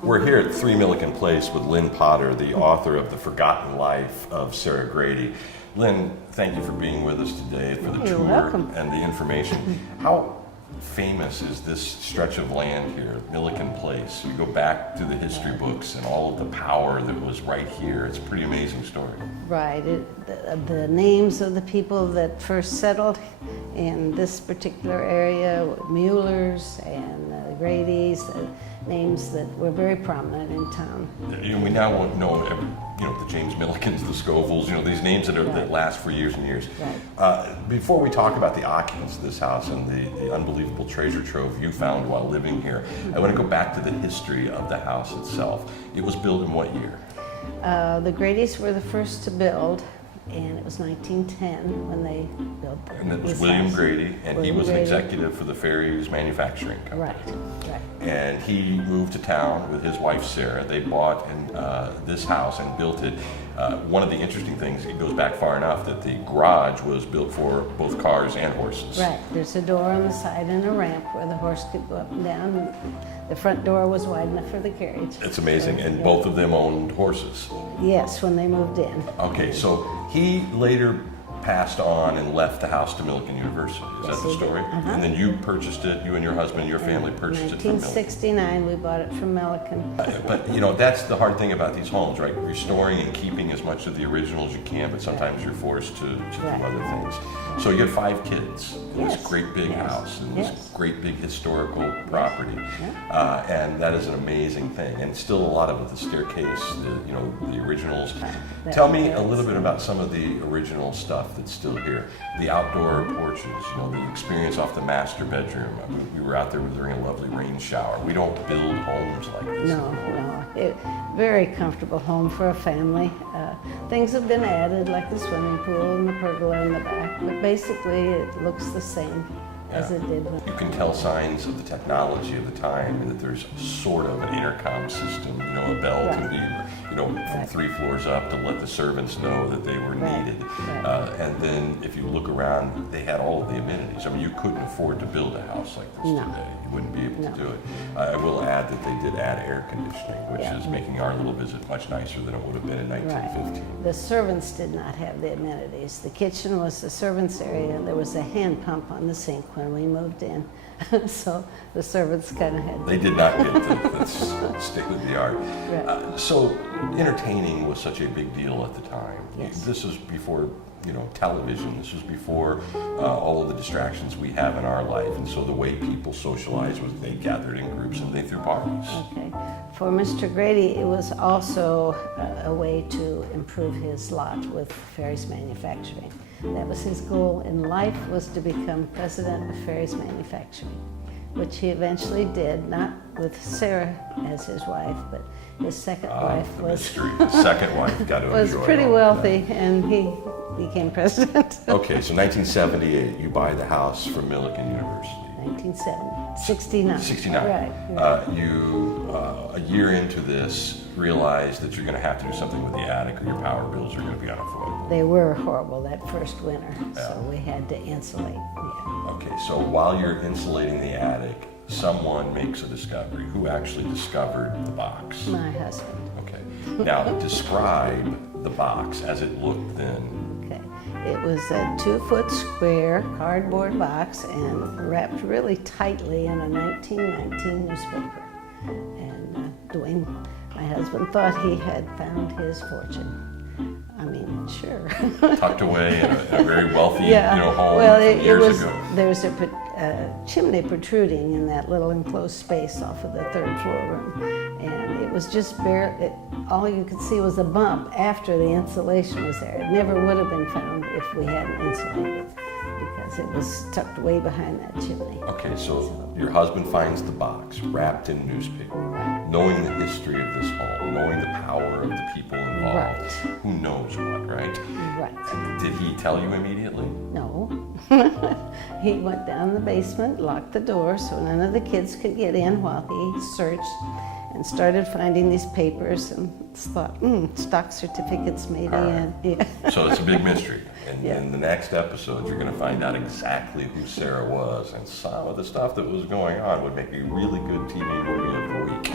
We're here at 3 Milliken Place with Lynn Potter, the author of The Forgotten Life of Sarah Grady. Lynn, thank you for being with us today for the You're tour welcome. and the information. How famous is this stretch of land here, Milliken Place? You go back to the history books and all of the power that was right here. It's a pretty amazing story. Right. The names of the people that first settled in this particular area, Muellers and Grady's, names that were very prominent in town. We now won't know, the James Millikens, the Scovilles, these names that last for years and years. Right. Before we talk about the occupants of this house and the unbelievable treasure trove you found while living here, I want to go back to the history of the house itself. It was built in what year? The Grady's were the first to build, and it was 1910 when they built And it was this William house. Grady, and he William was an Grady. executive for the Ferries Manufacturing Company. Right. And he moved to town with his wife Sarah. They bought this house and built it. One of the interesting things, it goes back far enough that the garage was built for both cars and horses. Right. There's a door on the side and a ramp where the horse could go up and down. The front door was wide enough for the carriage. It's amazing, and Yeah. both of them owned horses. Yes, when they moved in. Okay, so he later passed on and left the house to Milliken University. Is Yes, that the he did. story? And then you purchased it, you and your husband and your family purchased it from Milliken. 1969, we bought it from Milliken. But that's the hard thing about these homes, right? Restoring and keeping as much of the original as you can, but sometimes you're forced to do Right. other things. So you had 5 kids in this Yes. great big Yes. house, and Yes. this great big historical property. Yeah. And that is an amazing thing. And still a lot of it, the staircase, the originals. That- Tell me a that's- little bit about some of the original stuff that's still here. The outdoor porches, the experience off the master bedroom. I mean, we were out there during a lovely rain shower. We don't build homes like this. No. Very comfortable home for a family. Things have been added, like the swimming pool and the pergola in the back, but basically it looks the same as Yeah. it did when. You can tell signs of the technology of the time, and that there's sort of an intercom system, a bell can be, from Right. 3 floors up to let the servants know that they were Right. needed. Right. And then if you look around, they had all of the amenities. I mean, you couldn't afford to build a house like this No. today. You wouldn't be able No. to do it. I will add that they did add air conditioning, which Yeah. is making our little visit much nicer than it would have been in 1915. The servants did not have the amenities. The kitchen was the servants' area. There was a hand pump on the sink when we moved in. So the servants kind of had. They did not get the state of the art. Right. So entertaining was such a big deal at the time. Yes. This was before television. This was before all of the distractions we have in our life. And so the way people socialized was they gathered in groups and they threw parties. Okay. For Mr. Grady, it was also a way to improve his lot with Ferries Manufacturing. That was his goal in life, was to become president of Ferries Manufacturing, which he eventually did, not with Sarah as his wife, but his second wife The was mystery. The second wife got to was enjoy pretty all of wealthy, and he became president. that. Okay, so 1978, you buy the house from Milliken University. 1969. 69. Right. A year into this, realized that you're going to have to do something with the attic or your power bills are going to be unaffordable. They were horrible that first winter, Yeah. so we had to insulate. Yeah. Okay, so while you're insulating the attic, someone makes a discovery. Who actually discovered the box? My husband. Okay. Now, describe the box as it looked then. Okay. It was a 2-foot square cardboard box and wrapped really tightly in a 1919 newspaper. And Dwayne, my husband, thought he had found his fortune. I mean, sure. Tucked away in a very wealthy home well, from years was, ago. There's a chimney protruding in that little enclosed space off of the 3rd floor room. And it was just bare, all you could see was a bump after the insulation was there. It never would have been found if we hadn't insulated, because it was tucked way behind that chimney. Okay, so your husband finds the box wrapped in newspaper, knowing the history of this home, knowing the power of the people involved. Right. Who knows what, right? Right. Did he tell you immediately? No. He went down the basement, locked the door so none of the kids could get in while he searched, and started finding these papers and thought, stock certificates maybe. All right. And, yeah. So it's a big mystery. And Yeah. in the next episode, you're going to find out exactly who Sarah was, and some of the stuff that was going on would make a really good TV movie of the week.